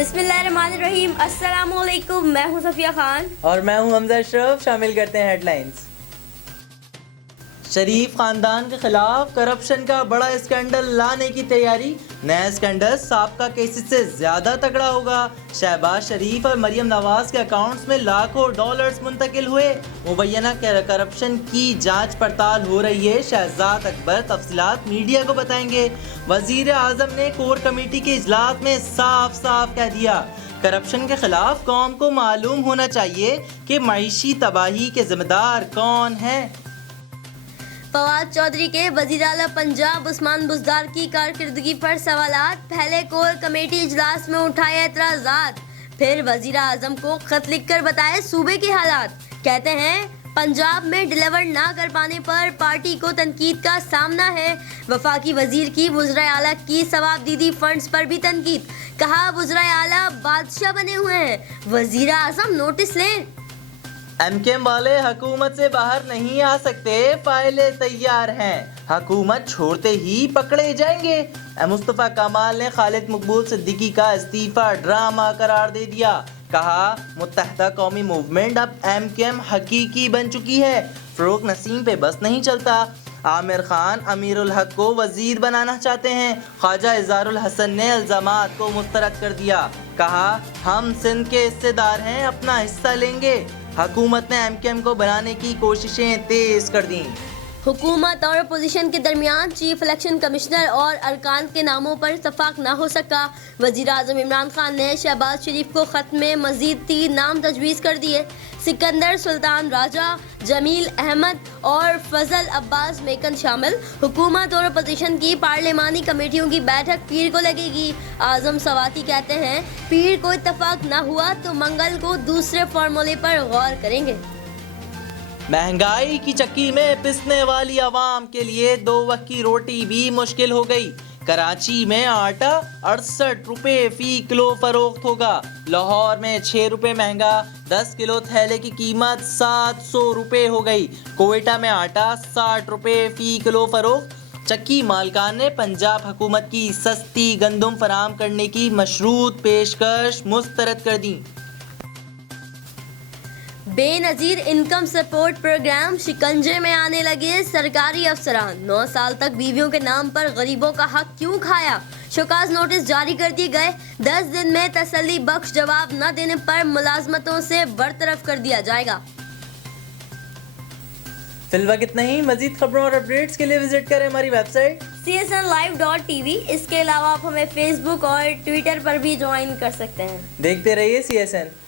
बिस्मिल्लाहिर्रहमानिर्रहीम। अस्सलाम वालेकुम। मैं हूं सफिया खान और मैं हूं हमजा अशरफ। शामिल करते हैं हेडलाइंस। शरीफ खानदान के खिलाफ करप्शन का बड़ा स्कैंडल लाने की तैयारी। नया स्कैंडल साबका केसेस से ज्यादा तगड़ा होगा। शहबाज शरीफ और मरियम नवाज के अकाउंट्स में लाखों डॉलर्स मुंतकिल हुए। मुबैना करप्शन की जांच पड़ताल हो रही है। शहजाद अकबर तफसीलात मीडिया को बताएंगे। वजीर आजम ने कोर कमेटी के इजलास में साफ साफ कह दिया, करप्शन के खिलाफ कौम को मालूम होना चाहिए कि मईशी तबाही के जिम्मेदार कौन हैं। फवाद चौधरी के वजीर आला पंजाब उस्मान बुज़दार की कारकर्दगी पर सवालात। पहले कोर कमेटी इजलास में उठाए एतराज़ात, फिर वजीर आजम को खत लिखकर बताए सूबे के हालात। कहते हैं पंजाब में डिलीवर ना कर पाने पर पार्टी को तनकीद का सामना है। वफाकी वजीर की वज़ीर आला की सवाबदीदी फंड्स पर भी तनकीद। कहा वज़ीर आला बादशाह बने हुए हैं, वजीर आजम नोटिस लें। एमकेएम वाले हुकूमत से बाहर नहीं आ सकते, फाइलें तैयार हैं, हुकूमत छोड़ते ही पकड़े जाएंगे। मुस्तफ़ा कमाल ने खालिद मकबूल सिद्दीकी का इस्तीफा ड्रामा करार दे दिया। कहा मुत्तहदा कौमी मूवमेंट अब एमकेएम हकीकी बन चुकी है, फरूक नसीम पे बस नहीं चलता। आमिर खान अमीरुल हक को वजीर बनाना चाहते हैं। ख्वाजा इज़ारुल हसन ने इल्ज़ामात को मुस्तरद कर दिया। कहा हम सिंध के हिस्सेदार हैं, अपना हिस्सा लेंगे। हुकूमत ने एमकेएम को बनाने की कोशिशें तेज कर दी। हुकूमत और अपोजिशन के दरमियान चीफ इलेक्शन कमिश्नर और अरकान के नामों पर इत्तफाक ना हो सका। वजीर आजम इमरान खान ने शहबाज शरीफ को खत में मजीद 3 नाम तजवीज़ कर दिए। सिकंदर सुल्तान राजा, जमील अहमद और फजल अब्बास मेकन शामिल। हुकूमत और अपोजिशन की पार्लिमानी कमेटियों की बैठक पीर को लगेगी। आजम सवाती कहते हैं पीर को इत्तफाक ना हुआ तो मंगल को दूसरे फार्मूले पर गौर करेंगे। महंगाई की चक्की में पिसने वाली आवाम के लिए 2 वक्त की रोटी भी मुश्किल हो गई। कराची में आटा 68 रुपए फी किलो फरोख्त होगा। लाहौर में 6 रुपए महंगा 10 किलो थैले की कीमत 700 रुपए हो गई। कोयटा में आटा 60 रुपए फी किलो फरोख्त। चक्की मालकान ने पंजाब हुकूमत की सस्ती गंदम फराम करने की मशरूत पेशकश मुस्तरद कर दी। बेनजीर इनकम सपोर्ट प्रोग्राम शिकंजे में आने लगे सरकारी अफसरान। 9 साल तक बीवियों के नाम पर गरीबों का हक क्यों खाया। शोकाज नोटिस जारी कर दिए गए। 10 दिन में तसल्ली बख्श जवाब न देने पर मुलाजमतों से बरतरफ कर दिया जाएगा। फिलहाल इतना ही। मजीद खबरों और अपडेट्स के लिए विजिट करें हमारी वेबसाइट csnlive.tv। इसके अलावा आप हमें फेसबुक और ट्विटर पर भी ज्वाइन कर सकते हैं। देखते रहिए CSN।